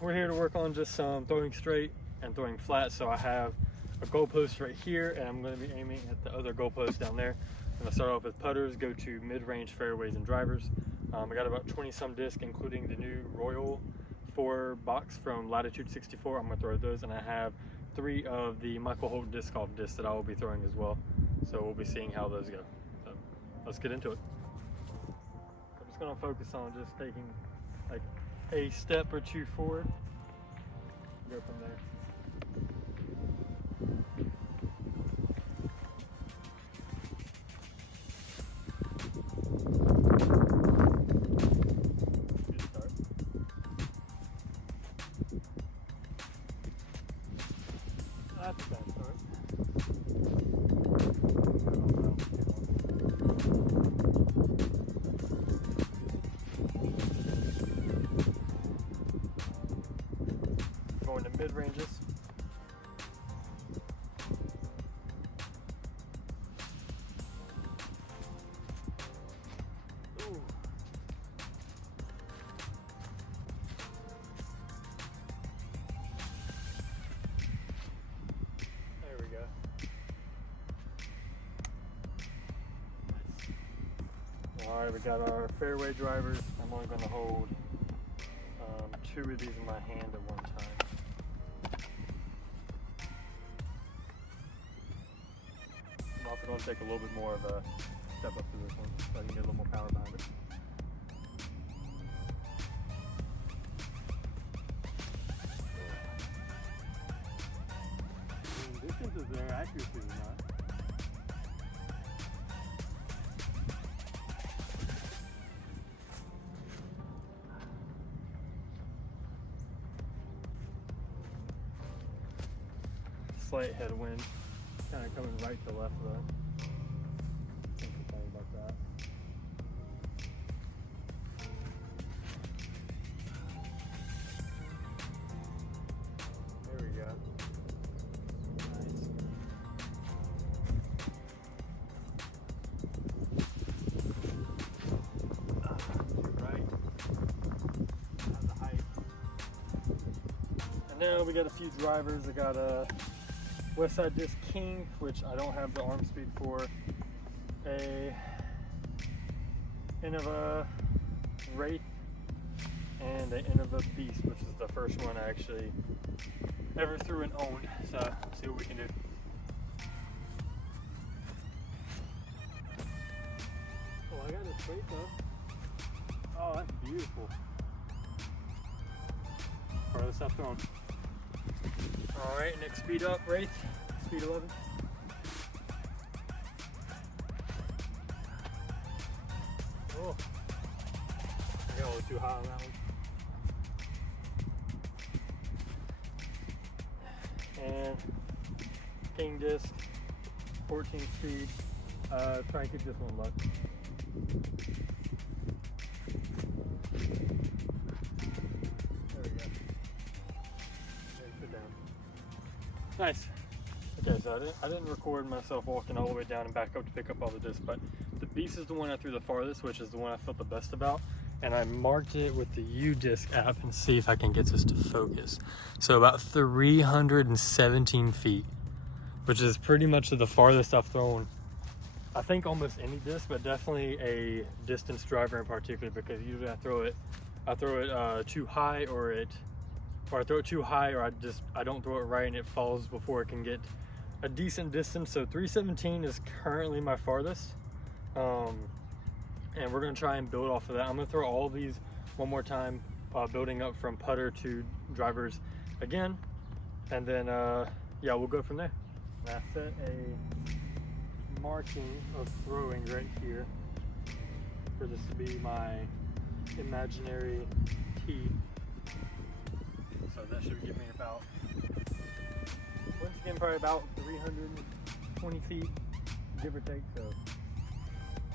we're here to work on just some throwing straight and throwing flat. So I have a goalpost right here, and I'm going to be aiming at the other goalpost down there. I'm going to start off with putters, go to mid-range fairways and drivers. I got about 20 some discs, including the new Royal 4 box from Latitude 64. I'm going to throw those, and I have 3 of the Michael Holt disc golf discs that I will be throwing as well. So we'll be seeing how those go. So let's get into it. I'm just going to focus on just taking like a step or two forward. Go from there. Good start. That's a bad start. Going to mid ranges. Ooh. There we go. Nice. All right, we got our fairway drivers. I'm only going to hold 2 of these in my hand at one time. I'm also going to take a little bit more of a step up to this one so I can get a little more power behind it. Distance is there, accuracy is not. Slight headwind, kind of coming right to left though. Can't complain about that. There we go. Nice. Too right. Have the height. And now we got a few drivers. I got a Westside Disc King, which I don't have the arm speed for, a Innova Wraith, and an Innova Beast, which is the first one I actually ever threw and owned. So let's see what we can do. Oh, I got it straight though. Oh, that's beautiful. Alright, let's stop throwing. Alright, next speed up, Wraith, speed 11. Oh, I got a little too high on that one. And King disc, 14 speed. Try and keep this one low. There we go. And sit down. Nice. Okay, so I didn't record myself walking all the way down and back up to pick up all the discs, but the Beast is the one I threw the farthest, which is the one I felt the best about. And I marked it with the U-Disc app and see if I can get this to focus. So about 317 feet, which is pretty much the farthest I've thrown, I think, almost any disc, but definitely a distance driver in particular, because usually I throw it too high, or I throw it too high, or I don't throw it right and it falls before it can get a decent distance. So 317 is currently my farthest. And we're gonna try and build off of that. I'm gonna throw all of these one more time, building up from putter to drivers again. And then, yeah, we'll go from there. And I set a marking of throwing right here for this to be my imaginary tee. So that should give me about, once again, probably about 320 feet, give or take. So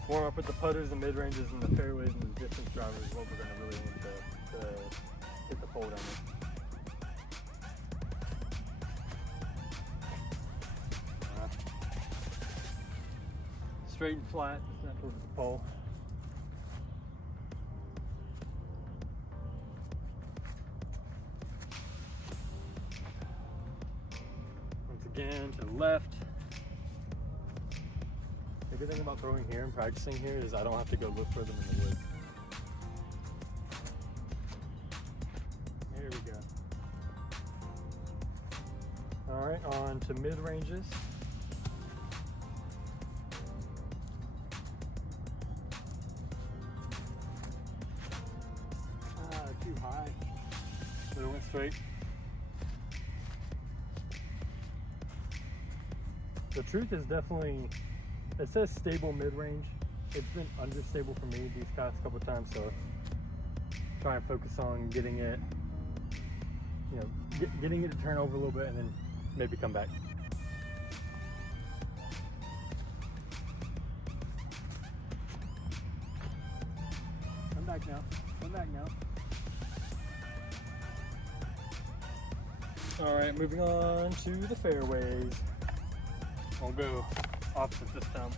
warm up with the putters, the mid ranges, and the fairways, and the distance drivers is what we're going to really need to hit the pole down there. Straight and flat, just not towards the pole. again to the left. The good thing about throwing here and practicing here is I don't have to go look for them in the woods. Here we go. All right, on to mid-ranges. Too high, but it went straight. The truth is definitely, it says stable mid-range. It's been unstable for me these past couple of times, so try and focus on getting it, you know, getting it to turn over a little bit and then maybe come back. Come back now. Come back now. All right, moving on to the fairways. I'll go opposite this time.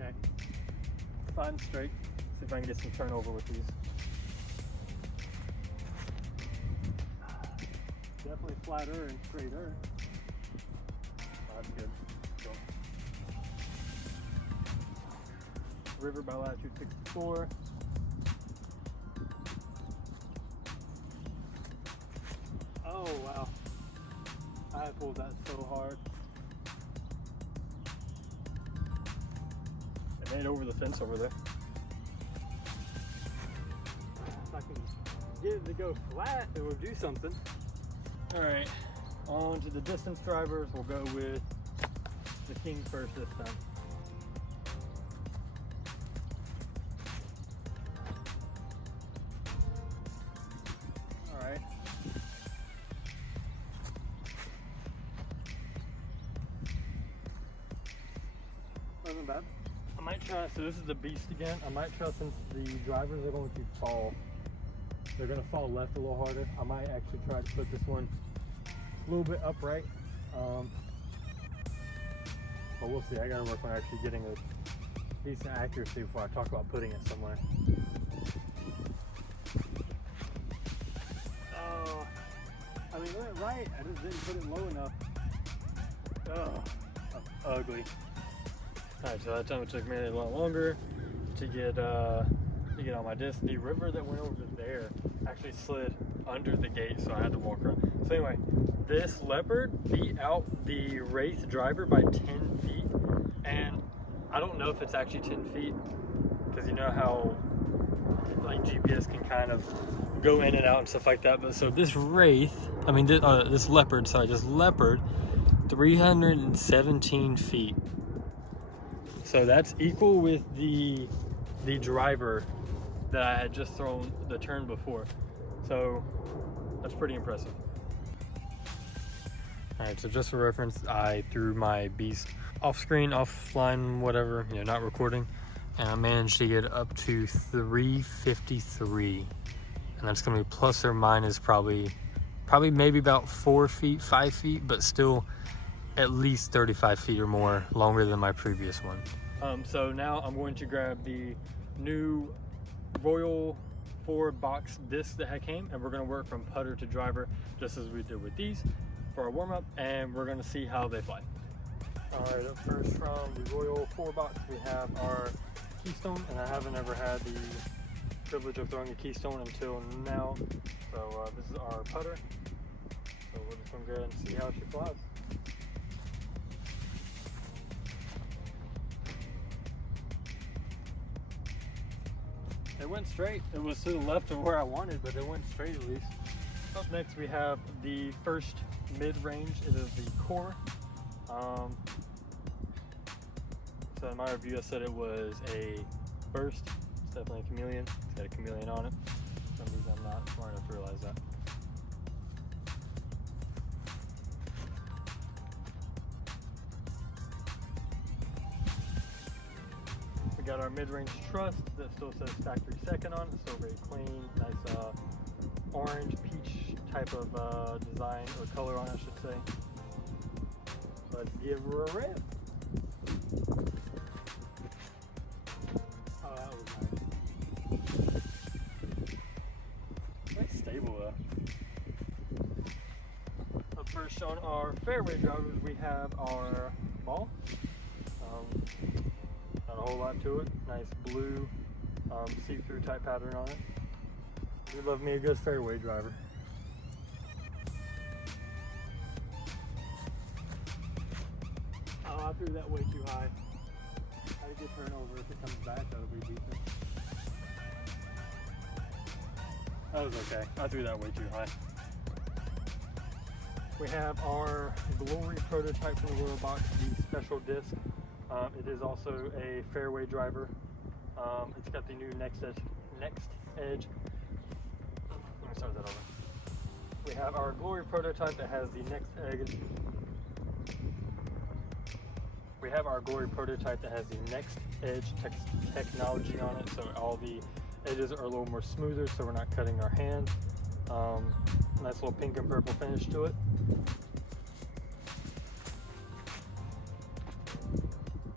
Okay, flat and straight. See if I can get some turnover with these. Definitely flatter and straighter. Oh, that's good. Go. River by latitude 64. Oh wow, I pulled that so hard. It made over the fence over there. If I can get it to go flat, it will do something. All right, on to the distance drivers. We'll go with the king first this time. All right. Wasn't bad. I might try, so this is the beast again. I might try, since the drivers are going to fall, they're going to fall left a little harder. I might actually try to put this one a little bit upright. But we'll see. I got to work on actually getting a decent accuracy before I talk about putting it somewhere. Oh, I mean, it went right. I just didn't put it low enough. Oh, ugly. Alright, so that time it took me a lot longer to get on my disc. The river that went over there actually slid under the gate, so I had to walk around. So anyway, this leopard beat out the Wraith driver by 10 feet, and I don't know if it's actually 10 feet, because you know how like GPS can kind of go in and out and stuff like that. But so this Wraith, I mean this leopard, 317 feet. So that's equal with the driver that I had just thrown the turn before. So that's pretty impressive. All right, so just for reference, I threw my beast off screen, offline, whatever, you know, not recording, and I managed to get up to 353. And that's gonna be plus or minus probably maybe about 4 feet, 5 feet, but still at least 35 feet or more longer than my previous one. So now I'm going to grab the new Royal 4 box disc that came, and we're going to work from putter to driver just as we did with these for our warm-up, and we're going to see how they fly. All right, up first from the Royal 4 box we have our Keystone, and I haven't ever had the privilege of throwing a Keystone until now. So this is our putter, so we're just going to go ahead and see how she flies. It went straight. It was to the left of where I wanted, but it went straight at least. Up next we have the first mid-range. It is the core. So in my review I said it was a burst. It's definitely a chameleon. It's got a chameleon on it. For some reason I'm not smart enough to realize that. Got our mid-range trust that still says factory second on it. Still very clean, nice orange peach type of design or color on it, I should say. So let's give her a rip. Oh, that was nice. Next on our fairway drivers, we have our ball. Not a whole lot to it. Nice blue see-through type pattern on it. We love me a good fairway driver. Oh, I threw that way too high. Had a good turnover. If it comes back, that'll be decent. That was okay. I threw that way too high. We have our Glory prototype from the Royal Box, the special disc. It is also a fairway driver. It's got the new next edge. Let me start that over. We have our Glory prototype that has the next edge. We have our Glory prototype that has the next edge technology on it, so all the edges are a little more smoother, so we're not cutting our hands. Nice little pink and purple finish to it.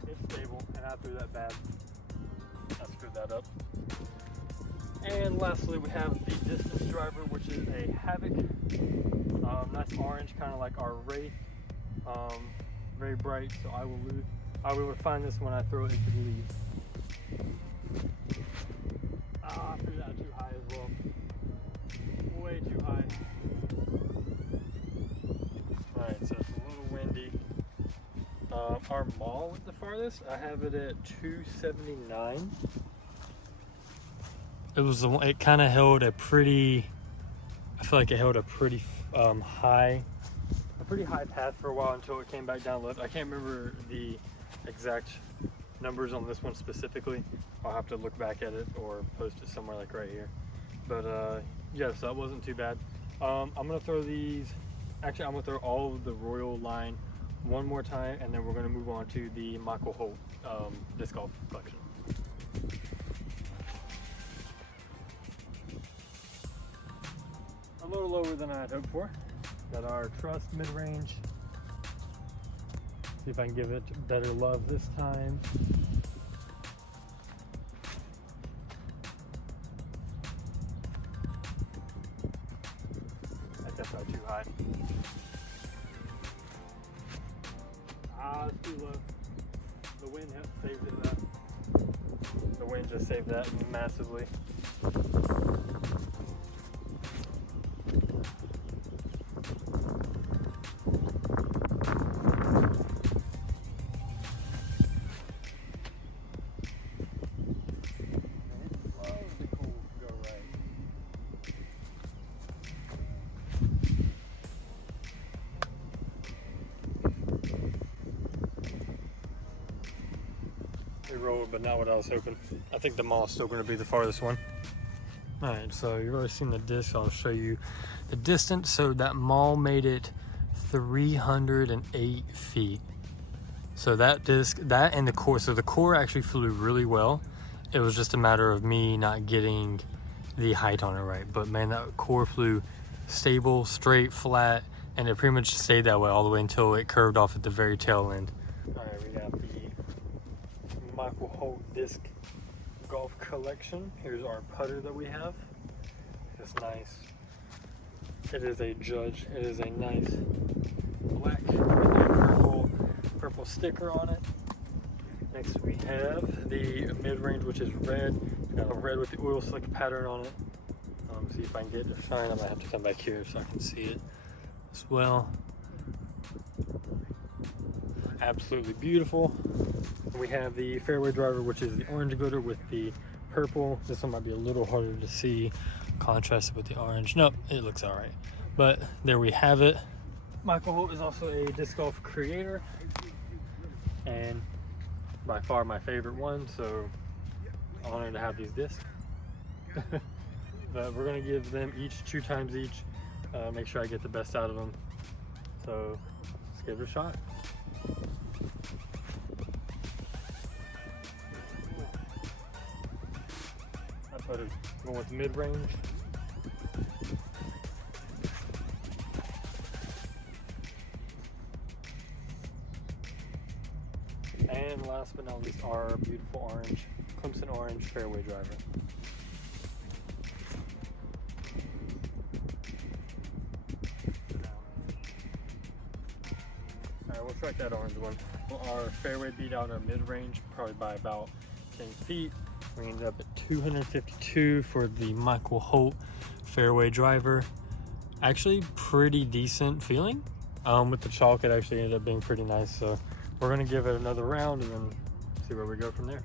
It's stable, and I threw that bad. I screwed that up. And lastly, we have the distance driver, which is a Havoc. Nice orange, kind of like our Wraith. Very bright, so I will refine this when I throw it into the leaves. I threw that too high as well. Way too high. Alright, so it's a little windy. Our maul with the farthest, I have it at 279. It kind of held a pretty, I feel like it held a pretty high path for a while until it came back down left. I can't remember the exact numbers on this one specifically. I'll have to look back at it or post it somewhere like right here. But yeah, so that wasn't too bad. I'm gonna throw these, actually I'm gonna throw all of the Royal line one more time, and then we're gonna move on to the Michael Holt disc golf collection. A little lower than I had hoped for. Got our Trust mid-range. See if I can give it better love this time. That's probably too high. It's too low. The wind has saved it that. The wind just saved that massively. Rolled, but not what I was hoping. I think the maul is still going to be the farthest one. Alright, so you've already seen the disc. I'll show you the distance. So that maul made it 308 feet. So that disc, that and the core, so the core actually flew really well. It was just a matter of me not getting the height on it right. But man, that core flew stable, straight, flat, and it pretty much stayed that way all the way until it curved off at the very tail end. Alright, we got the Michael Holt disc golf collection. Here's our putter that we have. It's nice. It is a Judge. It is a nice black purple sticker on it. Next we have the mid-range, which is red. Got a red with the oil slick pattern on it. See if I can get it to shine. I might have to come back here so I can see it as well. Absolutely beautiful. We have the fairway driver, which is the orange glitter with the purple. This one might be a little harder to see contrasted with the orange. Nope, it looks all right. But there we have it. Michael Holt is also a disc golf creator and by far my favorite one, so honored to have these discs. But we're gonna give them each 2 times each. Make sure I get the best out of them. So let's give it a shot. Going with mid-range. And last but not least, our beautiful orange, Clemson orange fairway driver. strike that orange one. Our fairway beat out our mid-range probably by about 10 feet. We ended up at 252 for the Michael Holt fairway driver. Actually pretty decent feeling. With the chalk, it actually ended up being pretty nice. So we're gonna give it another round and then see where we go from there.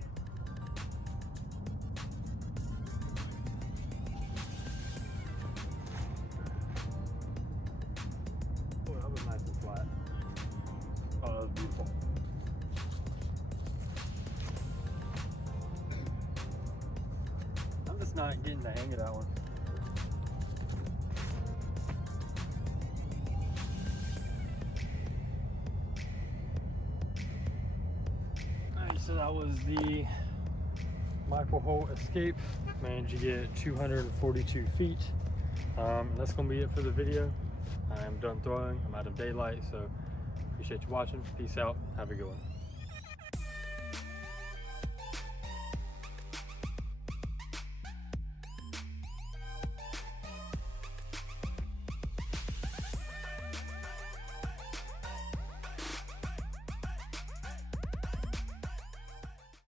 Oh, that was nice and flat. Oh, that was beautiful. I'm just not getting the hang of that one. Alright, so that was the Michael Holt Escape. Managed to get 242 feet. And that's going to be it for the video. I am done throwing. I'm out of daylight, so appreciate you watching. Peace out. Have a good one.